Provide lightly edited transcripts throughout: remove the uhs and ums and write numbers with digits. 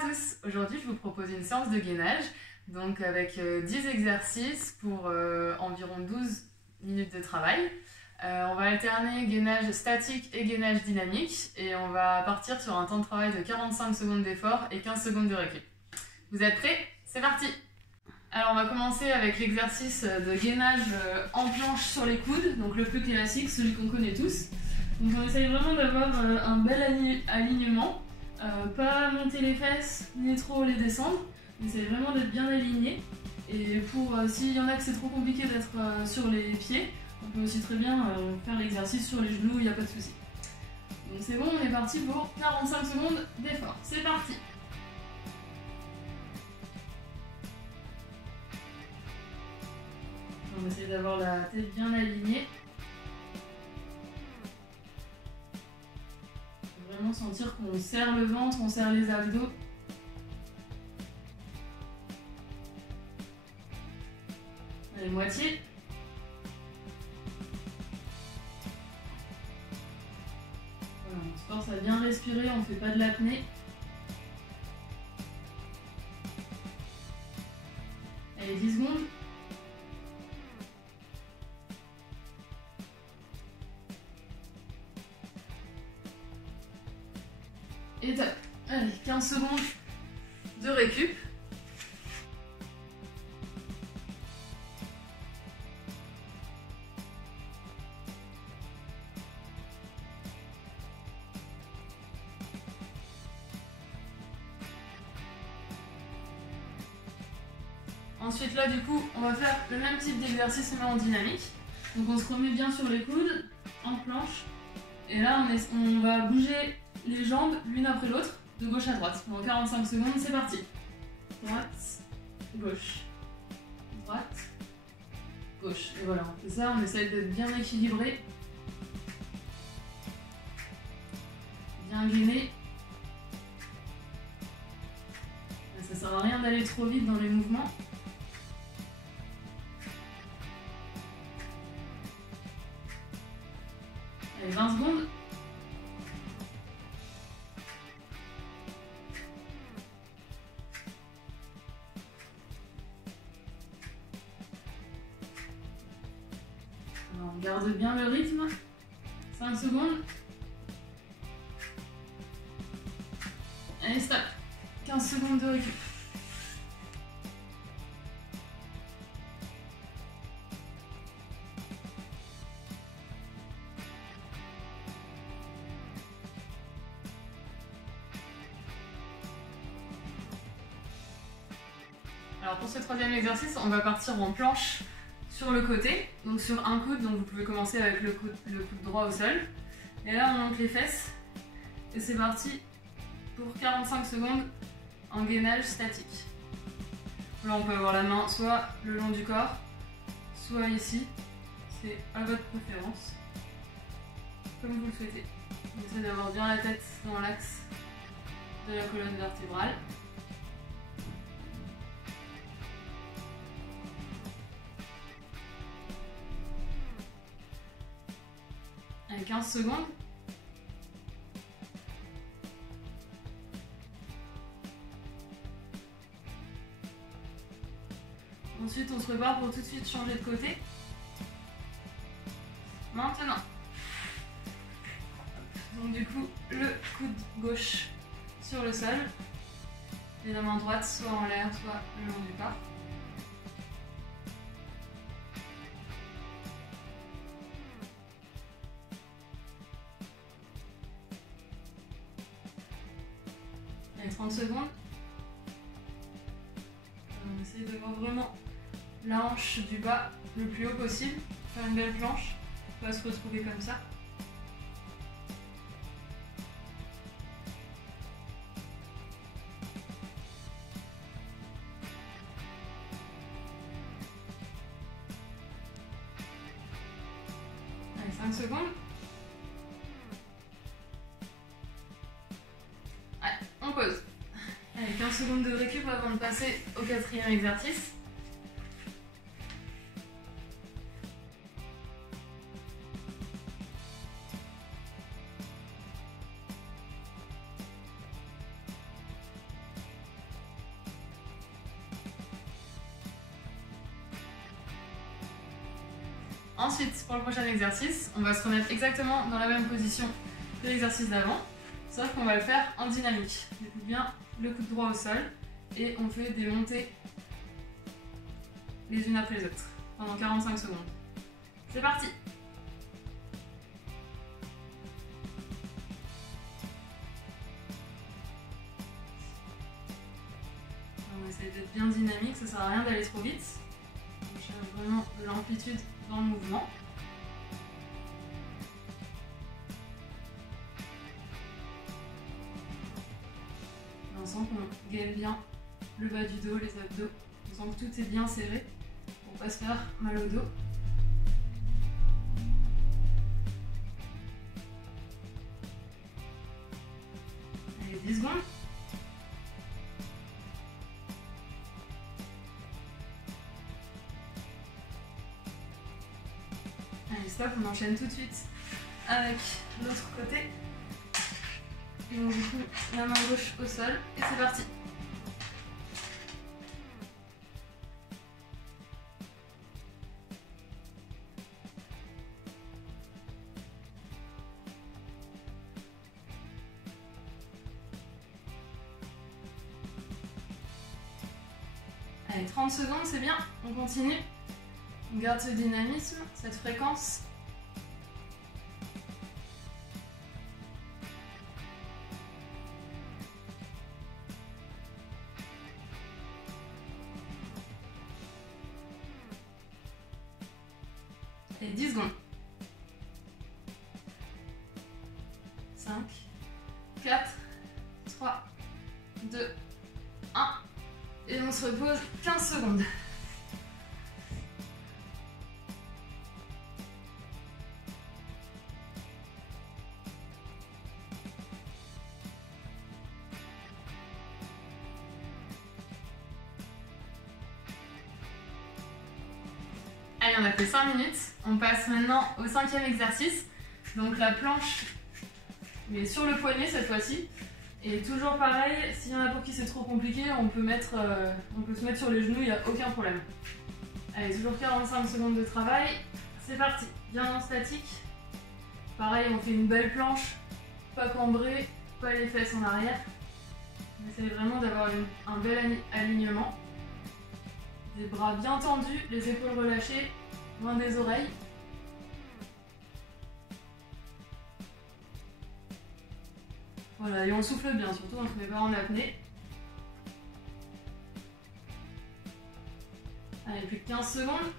tous, aujourd'hui je vous propose une séance de gainage, donc avec 10 exercices pour environ 12 minutes de travail. On va alterner gainage statique et gainage dynamique et on va partir sur un temps de travail de 45 secondes d'effort et 15 secondes de récup. Vous êtes prêts? C'est parti! Alors on va commencer avec l'exercice de gainage en planche sur les coudes, donc le plus classique, celui qu'on connaît tous. Donc on essaye vraiment d'avoir un bel alignement, pas monter les fesses ni trop les descendre, on essaye vraiment d'être bien aligné. Et pour s'il y en a que c'est trop compliqué d'être sur les pieds, on peut aussi très bien faire l'exercice sur les genoux, il n'y a pas de souci. Donc c'est bon, on est parti pour 45 secondes d'effort. C'est parti! On va essayer d'avoir la tête bien alignée. Vraiment sentir qu'on serre le ventre, on serre les abdos. Allez, moitié. Voilà, on se force à bien respirer, on ne fait pas de l'apnée. Allez, 10 secondes. Et top. Allez, 15 secondes de récup. Ensuite là du coup on va faire le même type d'exercice mais en dynamique. Donc on se remet bien sur les coudes, en planche. Et là on va bouger les jambes l'une après l'autre, de gauche à droite. Pendant 45 secondes, c'est parti. Droite, gauche, droite, gauche. Et voilà, on fait ça, on essaie d'être bien équilibré. Bien gainé. Ça sert à rien d'aller trop vite dans les mouvements. Allez, 20 secondes. Alors, on garde bien le rythme. 5 secondes. Allez, stop. 15 secondes de récup. Alors pour ce troisième exercice, on va partir en planche sur le côté, donc sur un coude, donc vous pouvez commencer avec le coude droit au sol. Et là on monte les fesses et c'est parti pour 45 secondes en gainage statique. Là on peut avoir la main soit le long du corps, soit ici, c'est à votre préférence, comme vous le souhaitez. On essaie d'avoir bien la tête dans l'axe de la colonne vertébrale. Allez, 15 secondes. Ensuite, on se prépare pour tout de suite changer de côté. Maintenant. Donc du coup, le coude gauche sur le sol. Et la main droite soit en l'air, soit le long du corps. Allez, 30 secondes. On essaie d'avoir vraiment la hanche du bas le plus haut possible. Faire une belle planche. On va se retrouver comme ça. Allez, 5 secondes. On pose. Allez, 15 secondes de récup avant de passer au quatrième exercice. Ensuite, pour le prochain exercice, on va se remettre exactement dans la même position que l'exercice d'avant, sauf qu'on va le faire en dynamique. Écoute bien le coude droit au sol et on fait des montées les unes après les autres pendant 45 secondes. C'est parti! On va essayer d'être bien dynamique, ça sert à rien d'aller trop vite. On cherche vraiment de l'amplitude dans le mouvement. On sent qu'on gaine bien le bas du dos, les abdos. On sent que tout est bien serré pour pas se faire mal au dos. Allez, 10 secondes. Allez, stop, on enchaîne tout de suite avec l'autre côté. Et donc du coup, la main gauche au sol, et c'est parti. Allez, 30 secondes, c'est bien, on continue. On garde ce dynamisme, cette fréquence. Et 10 secondes. 5, 4, 3, 2, 1. Et on se repose 15 secondes. Allez, on a fait 5 minutes. On passe maintenant au 5e exercice. Donc la planche, mais sur le poignet cette fois-ci. Et toujours pareil, s'il y en a pour qui c'est trop compliqué, on peut se mettre sur les genoux, il n'y a aucun problème. Allez, toujours 45 secondes de travail. C'est parti. Bien en statique. Pareil, on fait une belle planche, pas cambrée, pas les fesses en arrière. On essaie vraiment d'avoir un bel alignement. Des bras bien tendus, les épaules relâchées, loin des oreilles. Voilà, et on souffle bien, surtout on ne se met pas en apnée. Allez, plus que 15 secondes.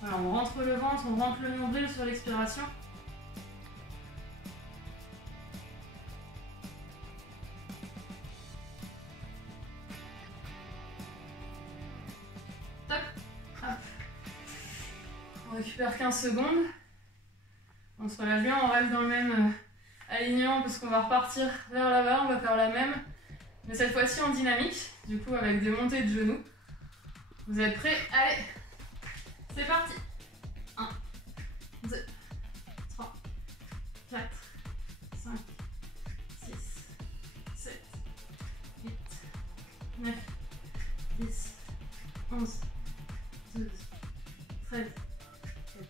Voilà, on rentre le ventre, on rentre le nombril sur l'expiration. Top. Hop. On récupère 15 secondes. On se relâche bien, on reste dans le même alignement parce qu'on va repartir vers là-bas, on va faire la même. Mais cette fois-ci en dynamique, du coup avec des montées de genoux. Vous êtes prêts? Allez, c'est parti. 1, 2, 3, 4, 5, 6, 7, 8, 9, 10, 11, 12, 13,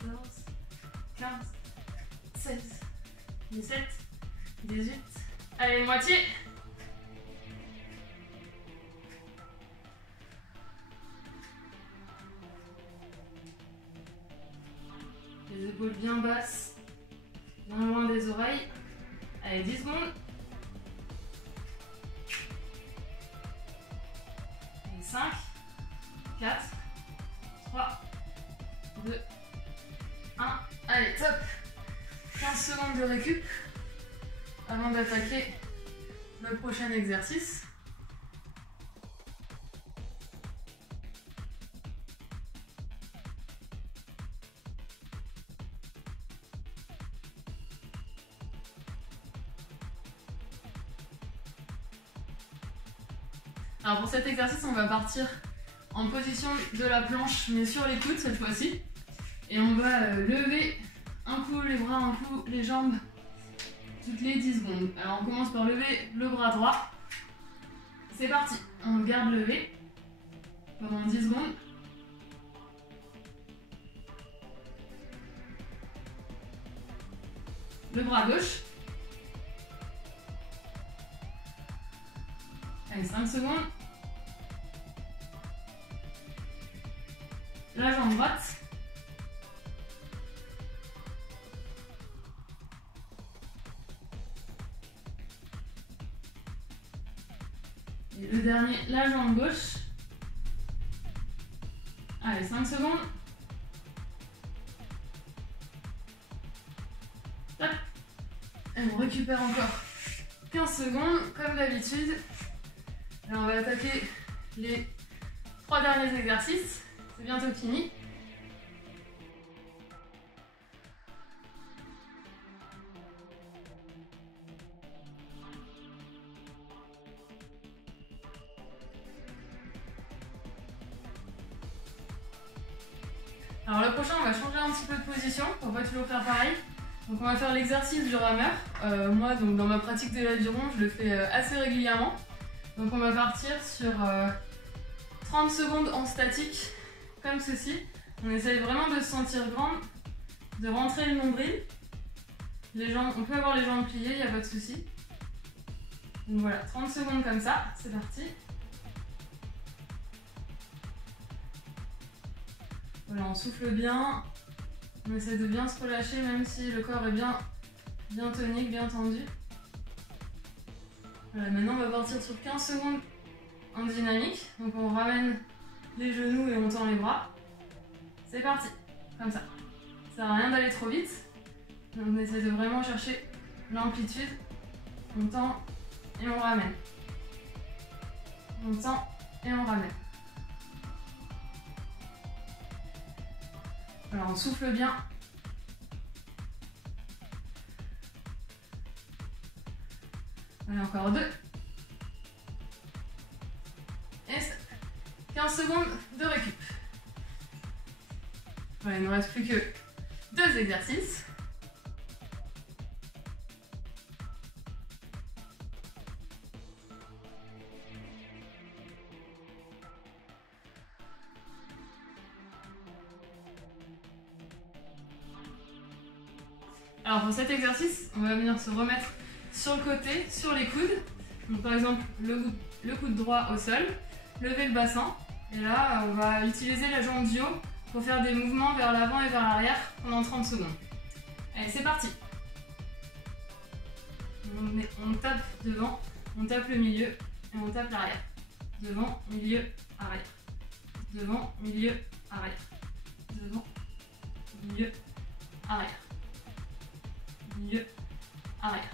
14, 15, 16, 17, 18. Allez, moitié. Les épaules bien basses, bien loin des oreilles. Allez, 10 secondes. Et 5, 4, 3, 2, 1. Allez, top. 15 secondes de récup avant d'attaquer le prochain exercice. Alors pour cet exercice, on va partir en position de la planche, mais sur les coudes cette fois-ci. Et on va lever un coup les bras, un coup les jambes, toutes les 10 secondes. Alors on commence par lever le bras droit. C'est parti, on garde levé pendant 10 secondes. le bras gauche. Allez, 5 secondes. La jambe droite. Et le dernier, la jambe gauche. Allez, 5 secondes. Hop. Et on récupère encore 15 secondes, comme d'habitude. Et on va attaquer les 3 derniers exercices. C'est bientôt fini. Alors le prochain, on va changer un petit peu de position pour pas toujours faire pareil. Donc on va faire l'exercice du rameur. Moi, donc, dans ma pratique de l'aviron, je le fais assez régulièrement. Donc on va partir sur 30 secondes en statique, comme ceci. On essaye vraiment de se sentir grande, de rentrer le nombril. Les jambes, on peut avoir les jambes pliées, il n'y a pas de souci. Donc voilà, 30 secondes comme ça, c'est parti. Voilà, on souffle bien, on essaie de bien se relâcher même si le corps est bien tonique, bien tendu. Voilà, maintenant on va partir sur 15 secondes en dynamique. Donc on ramène les genoux et on tend les bras. C'est parti, comme ça. Ça sert à rien d'aller trop vite. On essaie de vraiment chercher l'amplitude. On tend et on ramène. On tend et on ramène. Alors on souffle bien. Allez, encore 2. Et 15 secondes de récup. Voilà, il ne nous reste plus que 2 exercices. Alors pour cet exercice, on va venir se remettre sur le côté, sur les coudes. Donc par exemple, le coude droit au sol, lever le bassin. Et là, on va utiliser la jambe du haut pour faire des mouvements vers l'avant et vers l'arrière pendant 30 secondes. Allez, c'est parti. On tape devant, on tape le milieu et on tape l'arrière. Devant, milieu, arrière. Devant, milieu, arrière. Devant, milieu, arrière. Milieu, arrière.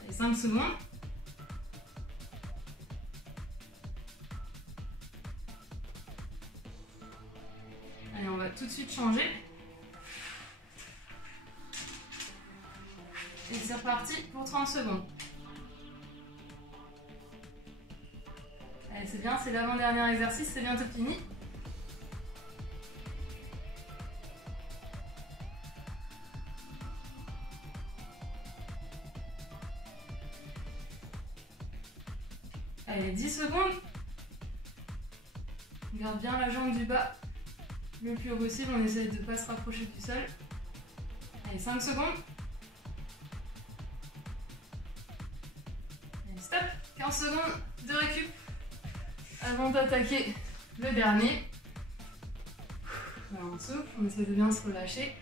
Allez, 5 secondes. Allez, on va tout de suite changer. Et c'est reparti pour 30 secondes. Allez, c'est bien, c'est l'avant-dernier exercice, c'est bientôt fini. Allez, 10 secondes. On garde bien la jambe du bas le plus haut possible. On essaye de ne pas se rapprocher du sol. Allez, 5 secondes. Allez, stop. 15 secondes de récup avant d'attaquer le dernier. Voilà, on souffle, on essaie de bien se relâcher.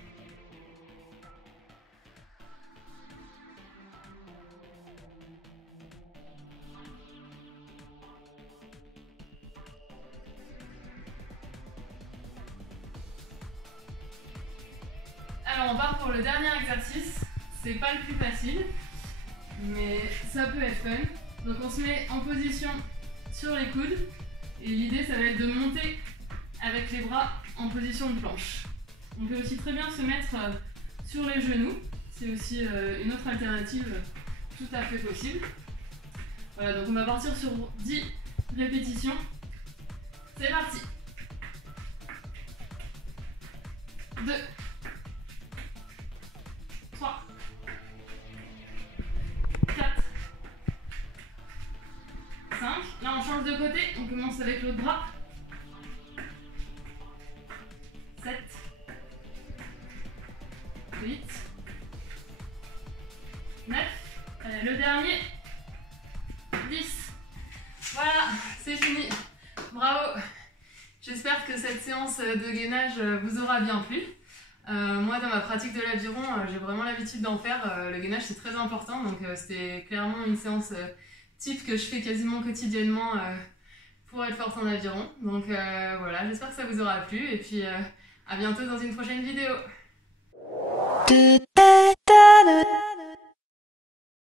Alors on part pour le dernier exercice, c'est pas le plus facile, mais ça peut être fun. Donc on se met en position sur les coudes, et l'idée ça va être de monter avec les bras en position de planche. On peut aussi très bien se mettre sur les genoux, c'est aussi une autre alternative tout à fait possible. Voilà, donc on va partir sur 10 répétitions, c'est parti. 2, 3, 4, 5. Là, on change de côté. On commence avec l'autre bras. 7, 8, 9, allez, le dernier, 10. Voilà, c'est fini. Bravo. J'espère que cette séance de gainage vous aura bien plu. Moi, dans ma pratique de l'aviron, j'ai vraiment l'habitude d'en faire. Le gainage, c'est très important, donc c'était clairement une séance type que je fais quasiment quotidiennement pour être forte en aviron. Donc voilà, j'espère que ça vous aura plu, et puis à bientôt dans une prochaine vidéo.